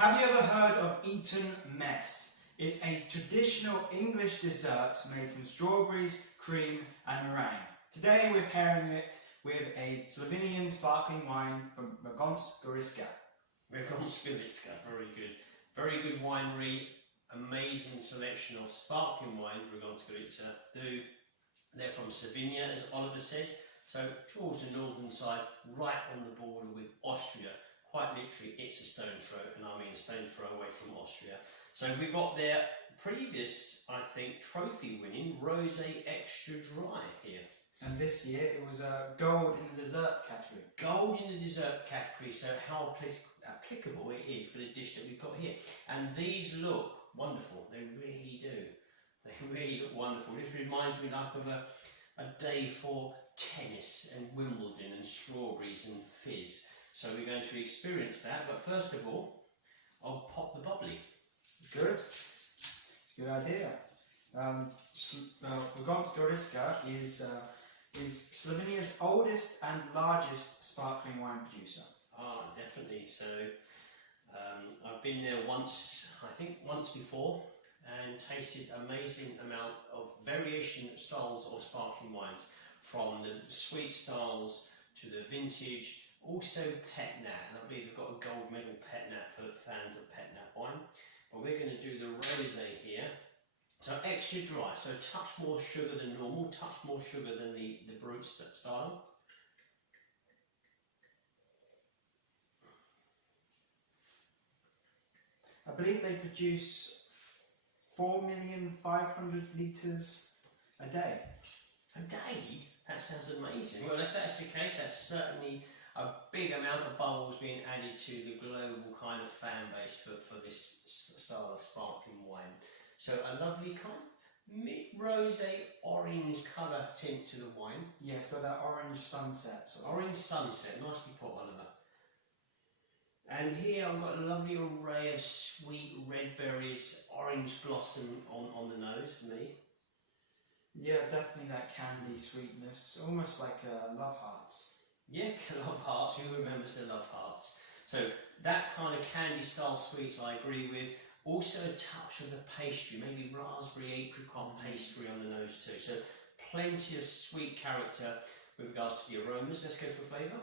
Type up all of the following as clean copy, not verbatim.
Have you ever heard of Eton Mess? It's a traditional English dessert made from strawberries, cream and meringue. Today we're pairing it with a Slovenian sparkling wine from Radgonske. Radgonske, very good. Very good winery, amazing selection of sparkling wines, Radgonske do. They're from Slovenia, as Oliver says, so towards the northern side, right on the border with Austria. Quite literally, it's a stone throw, and I mean a stone throw away from Austria. So we've got their previous, I think, trophy-winning Rosé Extra Dry here. And this year it was gold in the dessert category. Gold in the dessert category, so how applicable it is for the dish that we've got here. And these look wonderful, they really do. They really look wonderful. This reminds me like of a day for tennis and Wimbledon and strawberries and fizz. So we're going to experience that, but first of all, I'll pop the bubbly. Good. It's a good idea. Gorice is Slovenia's oldest and largest sparkling wine producer. Ah, definitely. So I've been there once, I think once before, and tasted amazing amount of variation of styles of sparkling wines, from the sweet styles to the vintage. Also Penina, and I believe we've got a gold medal Penina for the fans of Penina wine. But we're going to do the rosé here. So extra dry, so a touch more sugar than normal, touch more sugar than the brut style. I believe they produce 4,500,000 litres a day. A day? That sounds amazing. Well, if that's the case, that's certainly a big amount of bubbles being added to the global kind of fan base for this style of sparkling wine. So a lovely kind of mid-rosé orange colour tint to the wine. Yeah, it's got that orange sunset. Orange sunset, nicely put, Oliver. And here I've got a lovely array of sweet red berries, orange blossom on the nose for me. Yeah, definitely that candy sweetness, almost like love hearts. Yeah, love hearts, who remembers the love hearts? So that kind of candy style sweets I agree with. Also a touch of the pastry, maybe raspberry apricot pastry on the nose too. So plenty of sweet character with regards to the aromas. Let's go for flavour.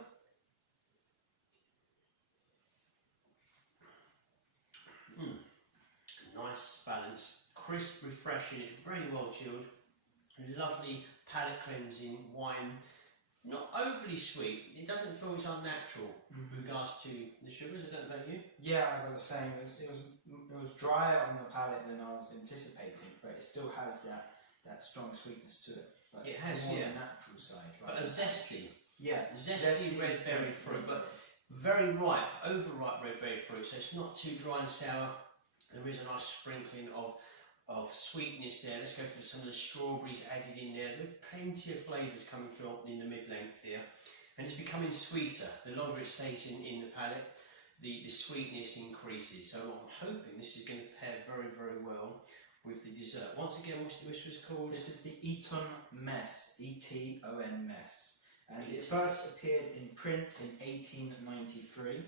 Nice balance, crisp, refreshing, it's very well chilled. Lovely palate cleansing wine. Not overly sweet, it doesn't feel it's unnatural with regards to the sugars. I don't know about you? Yeah, I got the same. It was drier on the palate than I was anticipating, but it still has that strong sweetness to it. But it has, more yeah. The natural side. Right? But a zesty. Yeah. Zesty red berry fruit, but very ripe, overripe red berry fruit, so it's not too dry and sour. There is a nice sprinkling of sweetness there. Let's go for some of the strawberries added in there. There are plenty of flavours coming through in the mid-length here. And it's becoming sweeter. The longer it stays in the palate, the sweetness increases. So I'm hoping this is going to pair very, very well with the dessert. Once again, which was called? This is the Eton Mess, E-T-O-N Mess. And it first appeared in print in 1893.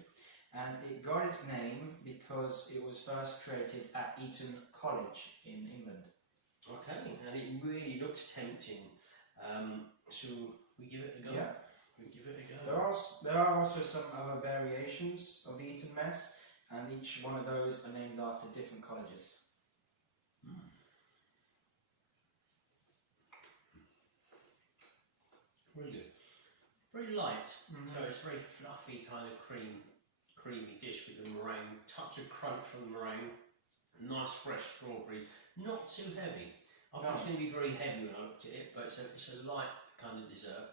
And it got its name because it was first created at Eton College in England. Okay, and it really looks tempting. Shall we give it a go? Yeah. We give it a go. There are also some other variations of the Eton Mess, and each one of those are named after different colleges. Really good. Very light, so it's very fluffy kind of creamy dish with the meringue, touch of crunch from the meringue, nice fresh strawberries, not too heavy. I thought it was going to be very heavy when I looked at it, but it's a light kind of dessert.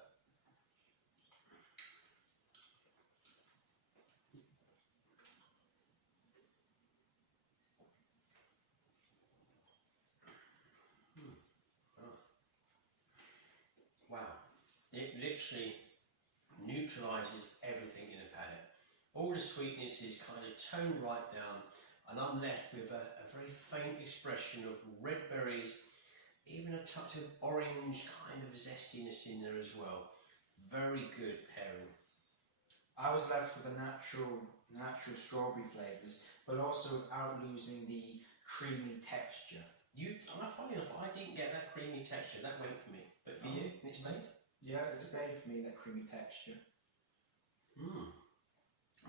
Oh. Wow, it literally neutralises everything in the palate. All the sweetness is kind of toned right down, and I'm left with a very faint expression of red berries, even a touch of orange kind of zestiness in there as well. Very good pairing. I was left with the natural strawberry flavours, but also without losing the creamy texture. Funny enough, I didn't get that creamy texture. That went for me. But for you, it stayed? Yeah, it stayed for me, that creamy texture.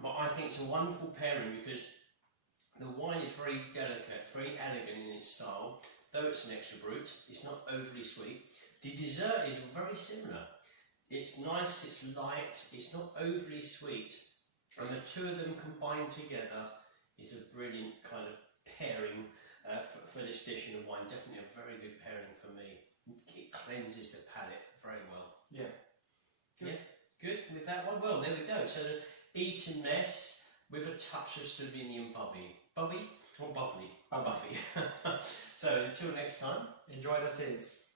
But I think it's a wonderful pairing because the wine is very delicate, very elegant in its style. Though it's an extra brut, it's not overly sweet. The dessert is very similar. It's nice, it's light, it's not overly sweet. And the two of them combined together is a brilliant kind of pairing for this dish in a wine. Definitely a very good pairing for me. It cleanses the palate very well. Yeah. Good. Yeah, good with that one. Well, there we go. So the Eton Mess with a touch of Slovenian bubbly. Bubbly or bubbly? Bubbly. So until next time. Enjoy the fizz.